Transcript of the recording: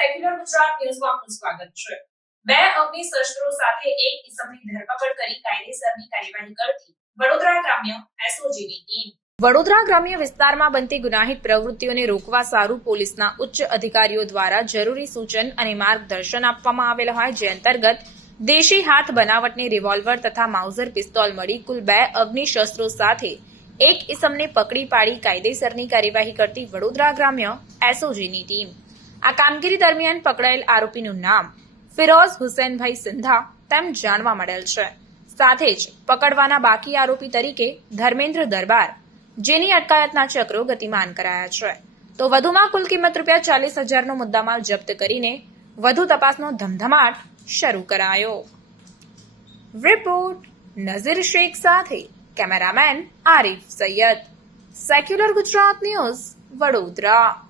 ગુજરાત ન્યૂઝમાં આપનું સ્વાગત છે. બે અગ્નિ શસ્ત્રો સાથે એક ઇસમની ધરપકડ કરી કાયદેસરની કાર્યવાહી કરતી વડોદરા ગ્રામ્ય એસઓજીની ટીમ. વડોદરા ગ્રામ્ય વિસ્તારમાં બનતી ગુનાહિત પ્રવૃત્તિઓને રોકવા સારું પોલીસના ઉચ્ચ અધિકારીઓ દ્વારા જરૂરી સૂચન અને માર્ગદર્શન આપવામાં આવેલ હોય, જે અંતર્ગત દેશી હાથ બનાવટની રિવોલ્વર તથા માઉઝર પિસ્તોલ મળી કુલ બે અગ્નિ શસ્ત્રો સાથે એક ઇસમને પકડી પાડી કાયદેસરની કાર્યવાહી કરતી વડોદરા ગ્રામ્ય એસઓજીની ટીમ. આ કામગીરી દરમિયાન પકડાયેલ આરોપીનું નામ ફિરોઝ હુસેનભાઈ સિંધા તેમ જાણવા મળેલ છે. સાથે જ પકડવાના બાકી આરોપી તરીકે ધર્મેન્દ્ર દરબાર, જેની અટકાયતના ચક્રો ગતિમાન કરાયા છે. તો વધુમાં કુલ કિંમત રૂપિયા ચાલીસ હજારનો મુદ્દામાલ જપ્ત કરીને વધુ તપાસનો ધમધમાટ શરૂ કરાયો. રિપોર્ટ નઝીર શેખ સાથે cameraman Arif Sayed. Secular Gujarat News Vadodara.